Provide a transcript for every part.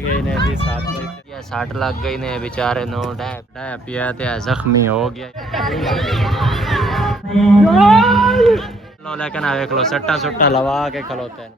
गई ने भी साठ लग गई ने बेचारे नो पिया जख्मी हो गया। लेकिन देख लो सट्टा सुट्टा लवा के खलोते हैं।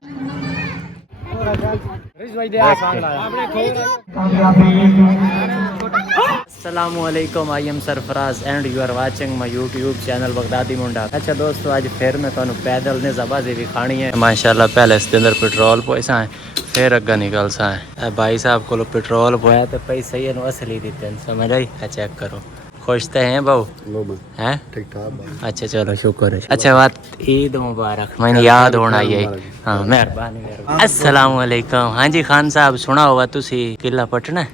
अस्सलामुअलैकुम, I am Sarfaraz and you are watching my YouTube channel Baghdadi Munda. अच्छा दोस्तों, आज फिर मैं तुहानू पैदल ने ज़बाज़ी भी खानी है माशाल्लाह। पहले इसके अंदर पेट्रोल पोसा है, फिर अग्गा निकल सा है। भाई साहब को पेट्रोल पोया तो पैसे ही असली देते हैं, समझ आई। चेक करो, खुश तो हैं बहु हैं? ठीक ठाक। अच्छा चलो शुक्र है। अच्छा बात, ईद मुबारक, मैंने याद होना ये। हाँ मेहरबानी। अस्सलाम वालेकुम। हाँ जी खान साहब, सुना होगा तुसी किला पटना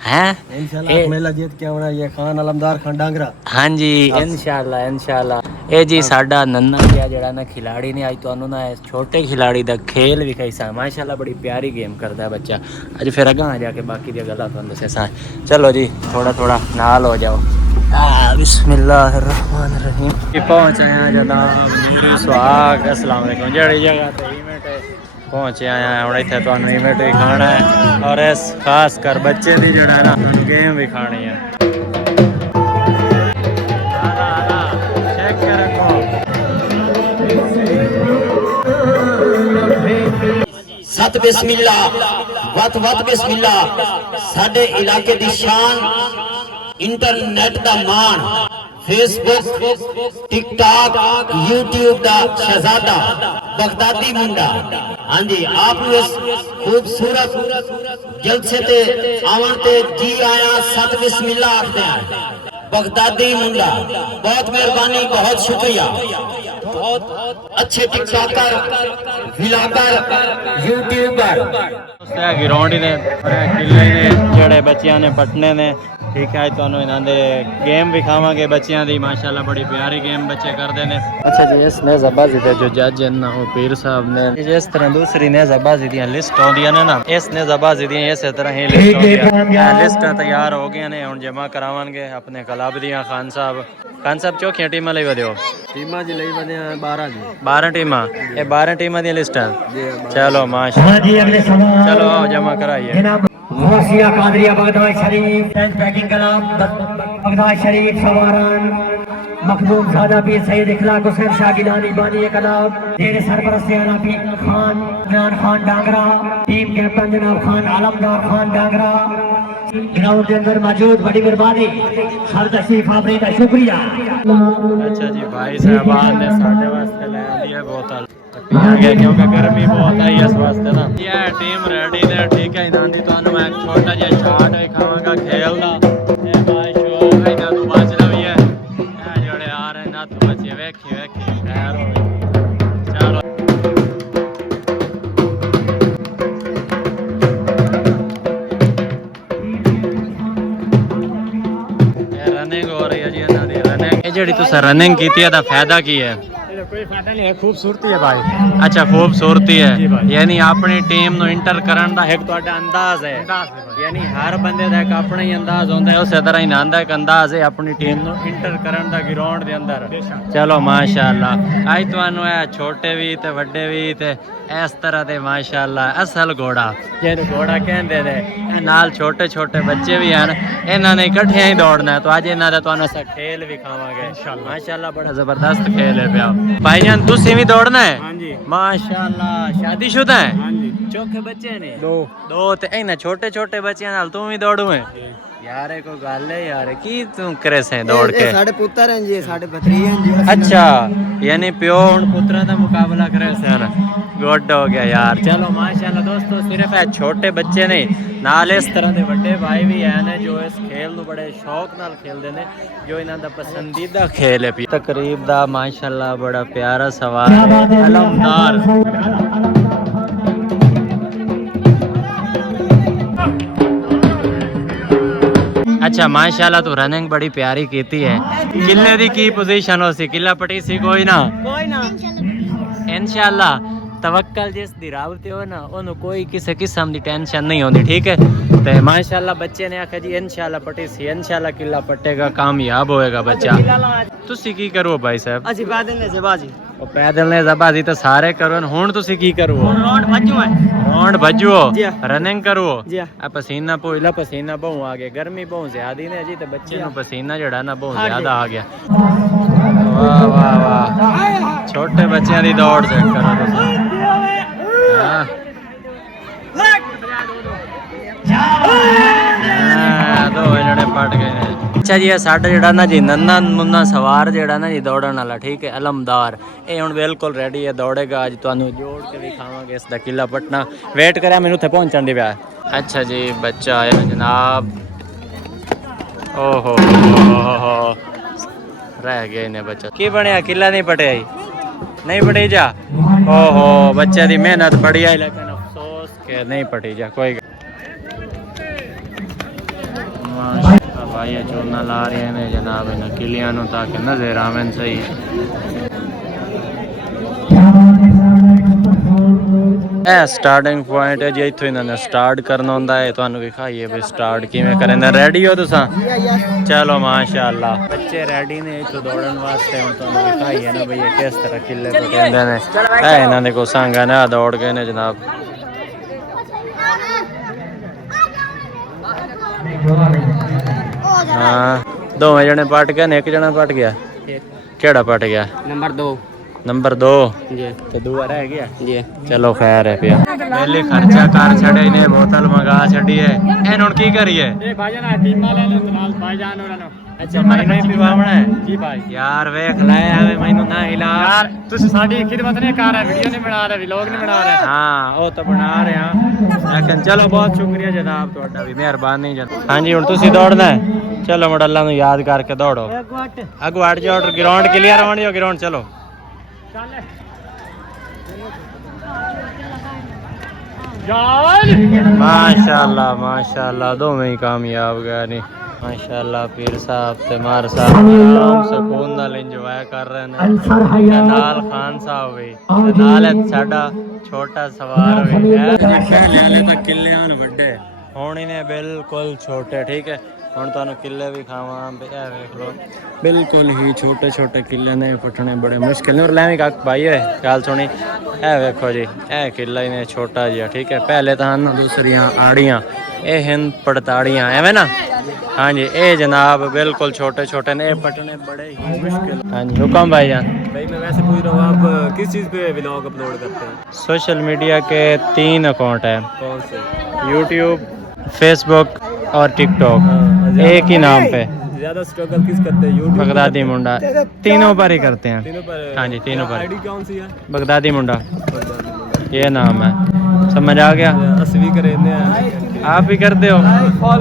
हैं इंशाल्लाह मेला जीत के आना ये खान अलमदार खान डांगरा। हाँ जी इंशाल्लाह इंशाल्लाह। ए जी साडा नन्ना जिहा जेड़ा ना खिलाड़ी ने आज तुहानू ना छोटे खिलाड़ी दा खेल भी कैसा माशाल्लाह बड़ी प्यारी गेम करदा है बच्चा। अज फिर अगा आ जाके बाकी दी गल्लां तुहानू दस्सां। चलो जी थोड़ा थोड़ा नाल हो जाओ। बिस्मिल्लाहिर्रहमानिर्रहीम। पहुंच आया जनाब सुहाग। अस्सलाम वालेकुम। जेड़ी जगह ते इवेंट पहुंचे आया हूँ इतने तुहानू इवेंट भी खाना है और इस खास कर बच्चे की जड़ा ना गेम भी खानी है। सत बिस्मिल्ला वत वत बिस्मिल्ला। साडे इलाके दी शान, इंटरनेट दा मान, फेसबुक टिकटॉक यूट्यूब दा शहजादा बगदादी मुंडा। हाँ जी आप इस खूबसूरत जलसे ते आवन ते जी आया सत बिस्मिल्ला आखते हैं। बगदादी मुंडा बहुत मेहरबानी, बहुत शुक्रिया। बहुत अच्छे टिकटॉकर, व्लॉगर, यूट्यूबर। ग्राउंड ने किले ने जड़े बच्चियां ने पटने ने ठीक है। तो इन्होंने गेम भी खावे बच्चों की माशाल्लाह बड़ी प्यारी गेम बच्चे करते हैं। अच्छा जी इसने ज़बाज़ी दे जो जज ना वो पीर साहब ने जिस तरह दूसरी ने ज़बाज़ी दी लिस्ट आउंदियां ने ना इसने ज़बाज़ी दी इस तरह ही लिस्ट आउंदियां। लिस्ट तैयार हो गई ने हुण जमा करावांगे अपने क्लब दियां। खान साहब चौखियां टीमां लई वधियो टीमां जी लई वधे 12 जी 12 टीमां। ये 12 टीमां दी लिस्ट है। चलो माशाल्लाह चलो आओ जमा कराइए। गौसिया कादरिया बगदाद शरीफ पैकिंग क्लब बगदाद शरीफ सवारन मखदूम ज़ादा पीर सैयद इखलाक हुसैन शाह गिलानी बानी क्लब तेरे सरपरस्त पीर खान इमरान खान डांगरा, टीम कैप्टन जनाब खान आलमदार खान डांगरा ग्राउंड के अंदर मौजूद। बड़ी मेहरबानी, हर तशरीफ आपने का शुक्रिया। अच्छा जी भाई साहब ने साढ़े वास्ते ले दिया बोतल क्योंकि गर्मी बहुत आई इस वास्ते ना। ये टीम रेडी ने ठीक है। इन्होंने तो मैं एक छोटा जिहा शाट दिखावांगा खेल दा। ए भाई शो है ना तू बचना भी है जोड़े आ रहे ना तू बचे वेखी वेखी खैर हो। चलो रनिंग हो रही है जी इन्हां दी रनिंग। ये जेड़ी तुसा रनिंग कीती दा फायदा की है? कोई फायदा नहीं है, खूबसूरती है भाई। अच्छा खूबसूरती है यानी अपनी टीम नु इंटर करन दा एक तुहाडा अंदाज है। यानी हर बंदे दा एक अपना ही अंदाज होंदा है, उस तरह ही नांदा एक अंदाज है अपनी टीम नु इंटर करन दा ग्राउंड दे अंदर। चलो माशाल्लाह आज तुहानू है छोटे भी ते वड्डे भी ते इस तरह दे माशाल्लाह असल घोड़ा जिहनू घोड़ा कहंदे ने नाल छोटे छोटे बच्चे भी हैं। इन्हां ने इकट्ठे ही दौड़ना है। तो आज इन्हां दा तुहानू अस खेल भी खावांगे माशाल्लाह बड़ा जबरदस्त खेल है पिया। भाईजान तुसी भी दौड़ना है? हाँ जी माशाल्लाह। शादीशुदा है? हाँ जी। चौखे बच्चे ने? दो ते इन्हां छोटे छोटे बच्चों नाल तू भी दौड़ू है यार? कोई गल है यार की तू करे से दौड़ के? साडे पुत्र हैं जी, साडे भतरीजे हैं जी। अच्छा यानी प्यो हुण पुत्रा दा मुकाबला करे से ना। गुड हो गया यार। चलो माशाल्लाह दोस्तों सिर्फ है छोटे बच्चे नहीं नाल इस तरह के बड़े भाई भी हैं जो इस खेल नू बड़े शौक नाल खेलते हैं, जो इन्हां दा पसंदीदा खेल है। तकरीब दा माशाल्लाह बड़ा प्यारा सवाल है अलमदार। अच्छा माशाल्लाह तू रनिंग बड़ी प्यारी कीती है। किले दी की पोजीशन हो सी? किला पटी सी कोई ना इंशाल्लाह तवक्कल जिस दी रब ते हो ना ओनू कोई किसी किस्म दी टेंशन नहीं होती। ठीक है ते माशाल्लाह बच्चे ने आखा जी इंशाल्लाह पटी सी इंशाल्लाह किला पटेगा कामयाब होएगा बच्चा। तुसी की करो भाई साहब? अच्छी बात है से बाजी ਉਹ ਪੈਦਲ ਨੇ ਜ਼ਬਾਜ਼ੀ ਤਾਂ ਸਾਰੇ ਕਰੋ ਹੁਣ ਤੁਸੀਂ ਕੀ ਕਰੋ रोड भज्जू है ਰੌਂਡ ਭੱਜੋ ਜੀ। ਰਨਿੰਗ ਕਰੋ जी ਆ ਪਸੀਨਾ ਪੋਇਲਾ ਪਸੀਨਾ ਬਹੁ ਆ ਗਿਆ ਗਰਮੀ ਬਹੁਤ ਜ਼ਿਆਦੀ ਨੇ ਜੀ ਤੇ ਬੱਚੇ ਨੂੰ ਪਸੀਨਾ ਜਿਹੜਾ ਨਾ ਬਹੁਤ ਜ਼ਿਆਦਾ ਆ ਗਿਆ ਵਾਹ ਵਾਹ ਵਾਹ ਛੋਟੇ ਬੱਚਿਆਂ ਦੀ ਦੌੜ ਚੈੱਕ ਕਰੋ ਤੁਸੀਂ ਹਾਂ ਦੋ ਜਣੇ ਪਟ ਗਏ ਨੇ ਅੱਛਾ ਜੀ ਇਹ ਸਾਡਾ ਜਿਹੜਾ ਨਾ ਜੀ ਨੰਨਾ ਮੁੰਨਾ ਸਵਾਰ ਜਿਹੜਾ ਨਾ ਜੀ ਦੌੜਨ ਵਾਲਾ ਠੀਕ ਹੈ ਅਲਮਦਾਰ ਇਹ ਹੁਣ ਬਿਲਕੁਲ ਰੈਡੀ ਹੈ ਦੌੜੇਗਾ ਅੱਜ ਤੁਹਾਨੂੰ ਜੋੜ ਕੇ ਵਿਖਾਵਾਂਗੇ ਇਸ ਦਾ ਕਿਲਾ ਪਟਨਾ ਵੇਟ ਕਰਿਆ ਮੈਨੂੰ ਉੱਥੇ ਪਹੁੰਚਣ ਦੀ ਪਿਆ ਅੱਛਾ ਜੀ ਬੱਚਾ ਆਇਆ ਜਨਾਬ ਓਹੋ ਰਹਿ ਗਏ ਨੇ ਬੱਚਾ ਕੀ ਬਣਿਆ ਕਿਲਾ ਨਹੀਂ ਪਟਿਆ ਜੀ ਨਹੀਂ ਪਟੀ ਜਾ ਓਹੋ ਬੱਚੇ ਦੀ ਮਿਹਨਤ ਬੜੀ ਹੈ ਲੇਕਿਨ ਅਫਸੋਸ ਕਿ ਨਹੀਂ ਪਟੀ ਜਾ ਕੋਈ भाई चूना ला रहे हैं जनाब इन किलियां ताकि नजर आवन सही स्टार्टिंग पॉइंट है जी इत्थों इन्होंने स्टार्ट करना होंदा है तुहानू विखाइए भी स्टार्ट किवें करें रेडी हो तुसा चलो माशाअल्लाह बच्चे रेडी ने इत्थों दौड़न वास्ते हुण तुहानू विखाइए ना भई किस तरह किले पटेंदे ने ए इन्हां दे को संग ने दौड़ गए ने जनाब हाँ दोवें जने पट गए ने एक जना पट गया केड़ा पट गया नंबर 2 जी तो दूआ रह गया जी चलो खैर है पिया पहले खर्चा कर छड़े ने बोतल मंगा छड़ी है एन हुन की करिए ए भाईजान आ टीम वाले ने नाल भाईजान और नो अच्छा मैनू ही पिवावना है जी भाई यार वेख लाया हमें मैनू ना हिला यार तुसी साडी खिदमत नहीं कर रहे वीडियो नहीं बना रहे व्लॉग नहीं बना रहे हाँ वो तो बना रहे हैं लेकिन चलो बहुत शुक्रिया जनाब ਤੁਹਾਡਾ भी मेहरबानी जनाब हाँ जी हुन तुसी दौड़ना है चलो मडल्ला नु याद करके दौड़ो अगवाट जो ग्राउंड क्लियर होने जो ग्राउंड चलो माशाल्लाह माशाल्लाह दोवें ही कामयाब गए नहीं माशाल्लाह पीर साहब ते मार साहब आराम सुकून नाल इंजॉय कर रहे ने नाल खान साहब भी ते नाल साडा छोटा सवार भी है पहले वाले तो किले हन वड्डे हुण इन्हें बिल्कुल छोटे ठीक है ਹੁਣ ਤੁਹਾਨੂੰ ਕਿੱਲੇ ਵੀ ਖਾਵਾਂ ਇਹ ਵੇਖ ਲਓ ਬਿਲਕੁਲ ਹੀ ਛੋਟੇ ਛੋਟੇ ਕਿੱਲੇ ਨੇ ਪੁੱਟਣੇ ਬੜੇ ਮੁਸ਼ਕਿਲ ਨੇ ਔਰ ਲੈਵੀਂ ਕੱਕ ਭਾਈ ਓਏ ਗੱਲ ਸੁਣੀ ਇਹ ਵੇਖੋ ਜੀ ਇਹ ਕਿੱਲਾ ਹੀ ਨੇ ਛੋਟਾ ਜਿਹਾ ਠੀਕ ਹੈ ਪਹਿਲੇ ਤਾਂ ਹਨ ਦੂਸਰੀਆਂ ਆੜੀਆਂ ਇਹ ਹਿੰਦ ਪੜਤਾੜੀਆਂ ਐਵੇਂ ਨਾ हाँ जी ये जनाब बिल्कुल छोटे छोटे ने पटने बड़े ही मुश्किल हाँ जी हुक्म भाईजान भाई मैं वैसे पूछ रहा हूँ आप किस चीज़ पे व्लॉग अपलोड करते हैं सोशल मीडिया के 3 अकाउंट है कौन से यूट्यूब फेसबुक और टिकटॉक एक ही नाम पे ज्यादा स्ट्रगल किस करते हैं यूट्यूब बगदादी मुंडा तीनों पर ही करते हैं तीनों पर हाँ जी तीनों पर आईडी कौन सी है बगदादी मुंडा ये नाम है समझ आ गया असली करेंगे आप भी करते हो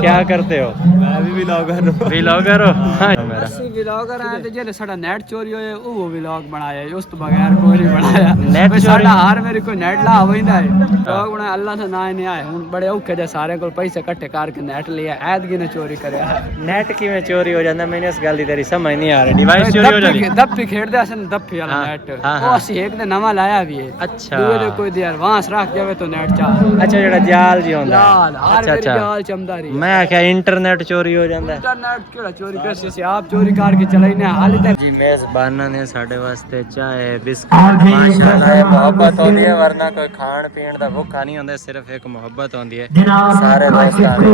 क्या करते हो मैं भी व्लॉगर हूं व्लॉगर हो हाँ मेरा ਅਸੀਂ ਵਲੌਗਰ ਆਏ ਤੇ ਜਿਹੜੇ ਸਾਡਾ ਨੈਟ ਚੋਰੀ ਹੋਏ ਉਹ ਵਲੌਗ ਬਣਾਇਆ ਉਸ ਤੋਂ ਬਗੈਰ ਕੋਈ ਨਹੀਂ ਬਣਾਇਆ ਨੈਟ ਵੀ ਚੋਰੀ ਸਾਡਾ ਹਰ ਮੇਰੇ ਕੋਈ ਨੈਟ ਲਾ ਹੋਇੰਦਾ ਹੈ ਵਲੌਗ ਬਣਾ ਅੱਲਾ ਦਾ ਨਾਂ ਨਹੀਂ ਆਏ ਹੁਣ ਬੜੇ ਔਖੇ ਜੇ ਸਾਰੇ ਕੋਲ ਪੈਸੇ ਇਕੱਠੇ ਕਰਕੇ ਨੈਟ ਲਿਆ ਐਦਗੀ ਨੇ ਚੋਰੀ ਕਰਿਆ नेट किवें चोरी हो जाता मैंने इस गल दी तेरी समझ नहीं आ रही डिवाइस चोरी हो जाती ਦੱਪੀ ਖੇਡਦੇ ਅਸਨ ਦੱਪੀ ਵਾਲਾ ਹਾਂ, ਨੈਟ ਹਾਂ, ਉਹ ਅਸੀਂ ਇੱਕ ਦੇ ਨਵਾਂ ਲਾਇਆ ਵੀ ਹੈ अच्छा ਦੂਏ ਦੇ ਕੋਈ ਦੇ ਐਡਵਾਂਸ ਰੱਖ ਜਾਵੇ ਤਾਂ ਨੈਟ ਚਾਹ अच्छा जेड़ा जाल जी होंदा ਲਾਲ ਹਰ अच्छा ਮੇਰੀ अच्छा ਜਾਲ ਚਮਦਾ ਰਹੀ मैं आख्या इंटरनेट चोरी हो जाता है ਇੰਟਰਨੈਟ ਕਿਹੜਾ ਚੋਰੀ ਕਰ ਸੀ ਆਪ ਚੋਰੀ ਕਰਕੇ ਚਲਾਈਨੇ ਹਾਲੇ ਤੇ जी मेजबाना ने साडे वास्ते चाय बिस्कुट माशाल्लाह ये मोहब्बत होती है वरना कोई खान पीन दा भुखा नहीं होंदा सिर्फ एक मोहब्बत होती है सारे दोस्तां दी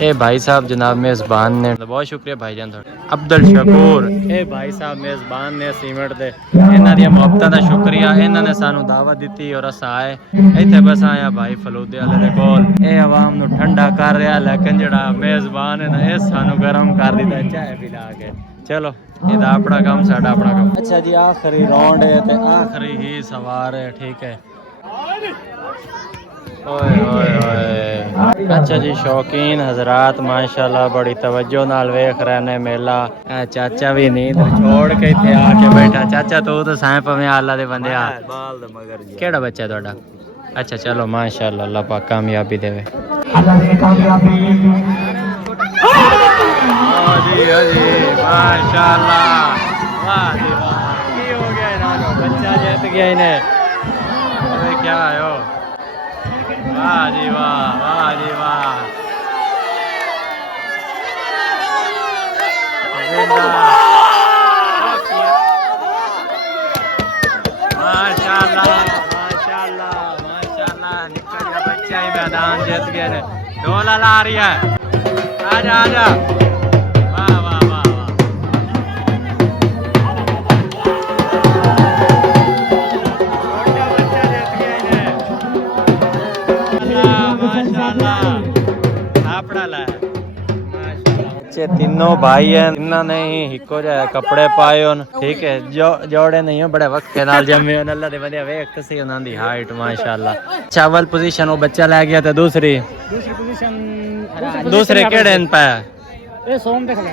ए भाई साहब जनाब मेजबान ने बहुत शुक्रिया भाईजान थोड़ा अब्दुल शकूर ए भाई साहब मेजबान ने सीमेंट दे इन्हां दी मोहब्बतां दा शुक्रिया इन्हां ने सानू दावत दित्ती और अस आए इत्थे बस आया भाई फलूदे वाले दे कोल ए आवाम नु ठंडा कर रहा लेकिन जेड़ा मेजबान है ना ए सानू गरम कर दित्ता चाय पिला के चलो ਇਹਦਾ ਆਪਣਾ ਕੰਮ ਸਾਡਾ ਆਪਣਾ ਕੰਮ ਅੱਛਾ ਜੀ ਆਖਰੀ ਰਾਉਂਡ ਹੈ ਤੇ ਆਖਰੀ ਹੀ ਸਵਾਰ ਹੈ ਠੀਕ ਹੈ ਓਏ ਓਏ ਓਏ ਅੱਛਾ ਜੀ ਸ਼ੌਕੀਨ ਹਜ਼ਰਤ ਮਾਸ਼ਾਅੱਲਾ ਬੜੀ ਤਵੱਜੋ ਨਾਲ ਵੇਖ ਰਹੇ ਨੇ ਮੇਲਾ ਇਹ ਚਾਚਾ ਵੀ ਨੀਂਦ ਛੋੜ ਕੇ ਇੱਥੇ ਆ ਕੇ ਬੈਠਾ ਚਾਚਾ ਤੂੰ ਤਾਂ ਸਾਂ ਪਵੇਂ ਅੱਲਾ ਦੇ ਬੰਦੇ ਆ बाल दा मगर जी ਕਿਹੜਾ ਬੱਚਾ ਤੁਹਾਡਾ ਅੱਛਾ ਚਲੋ ਮਾਸ਼ਾਅੱਲਾ ਅੱਲਾ ਪਾਕ ਕਾਮਯਾਬੀ ਦੇਵੇ जी माशाल्लाह वाह जी वाह की हो गया इन्होंने बच्चा जीत गया इन्हें अरे क्या आयो वाह जी वाह जी वाह हारान जीत गए ने डोला ला रही है आजा आजा वाह वाह वाह वाह छोटा बच्चा जीत गया ने माशाल्लाह आपड़ा ला बच्चे तीनों भाई हैं इन्होंने ही हिको जाए कपड़े पाए होन ठीक है जो जोड़े नहीं हो बड़े वक्त के नाल जमे होन अल्लाह दे बंदे वेख सी उन्हां दी हाइट माशाल्लाह चावल पोजीशन वो बच्चा ले गया था दूसरी पोजीशन दूसरे केड़े न पाया ये सोम देख ले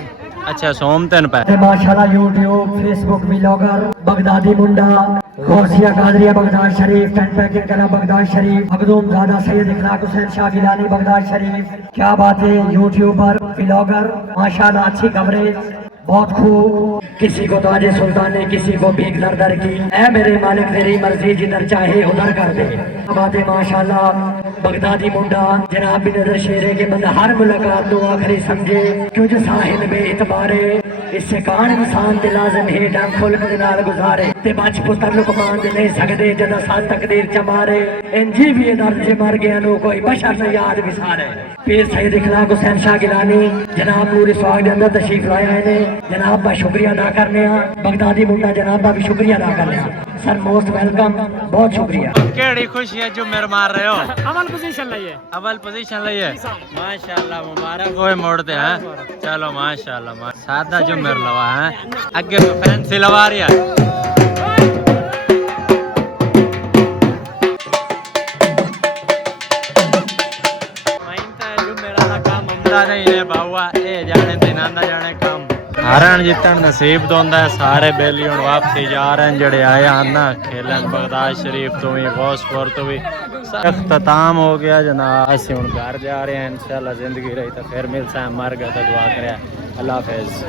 अच्छा सोमतन पे माशाल्लाह यूट्यूब फेसबुक व्लॉगर बगदादी मुंडा गौसिया कादरिया बगदाद शरीफ टेंट पैकिंग कला बगदाद शरीफ मखदूम ज़ादा सैयद इखलाक हुसैन शाह गिलानी बगदाद शरीफ क्या बात है यूट्यूबर व्लॉगर माशाल्लाह अच्छी कवरेज बहुत खूब किसी को ताजे सुल्तान ने किसी को भीख दर दर की ऐ मेरे मालिक तेरी मर्जी जिधर चाहे उधर कर दे बात है माशाल्लाह बगदादी मुंडा जनाब भी नजर शेरे के बंदा हर मुलाकात को आखिरी समझे क्यों जो साहिल में इतबारे इससे कान इंसान ते लाजम है डंग खुल्क दे नाल गुजारे ते बच पुत्र लुकमान दे नहीं सकदे जदा साथ तकदीर चमारे इंजी भी दर्द जे मर गया नो कोई बशर न याद विसारे पीर सैयद इखलाक हुसैन शाह गिलानी जनाब पूरे स्वागत दे अंदर तशरीफ लाए हैं ने जनाब का शुक्रिया अदा करने बगदादी मुंडा जनाब का भी शुक्रिया अदा करने सर मोस्ट वेलकम बहुत शुक्रिया केड़ी खुशी है जो मेरे मार रहे हो अव्वल पोजीशन लइए अव्वल पोजीशन लइए माशाल्लाह मुबारक होए मोड़ते हैं चलो माशाल्लाह सादा जो मेरे लवा है आगे तो फैंसी लवा रही है नहीं है बाबा ए जाने ते नांदा जाने काम हारण जितन नसीब तो होंदा है सारे बेली हुन वापसी जा रहे हैं जड़े आए हैं ना खेलन बगदाद शरीफ तो भी गौसपुर तो भी अख्ताम हो गया जनाब असी हुन घर जा रहे हैं इंशाल्लाह जिंदगी रही तो फिर मिलसा मर गया तो दुआ करे अल्लाह हाफिज।